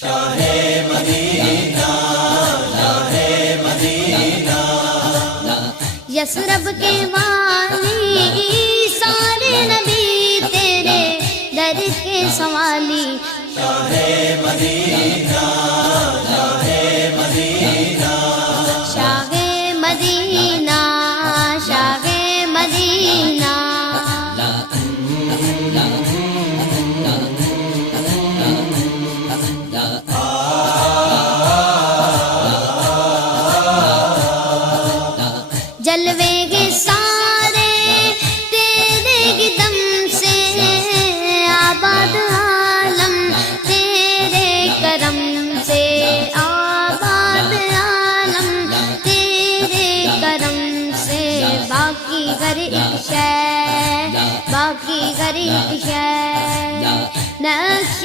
شاہ مدینہ، شاہ مدینہ، یثرب کے والی سارے نبی تیرے در کے سوالی، شاہ مدینہ، شاہ مدینہ، شاہ مدینہ، شاہ مدینہ، جلوے گے سارے تیرے ہی دم سے، آباد عالم تیرے کرم سے، آباد عالم تیرے کرم سے، باقی ہر ایک شے، باقی ہر ایک شے، نقش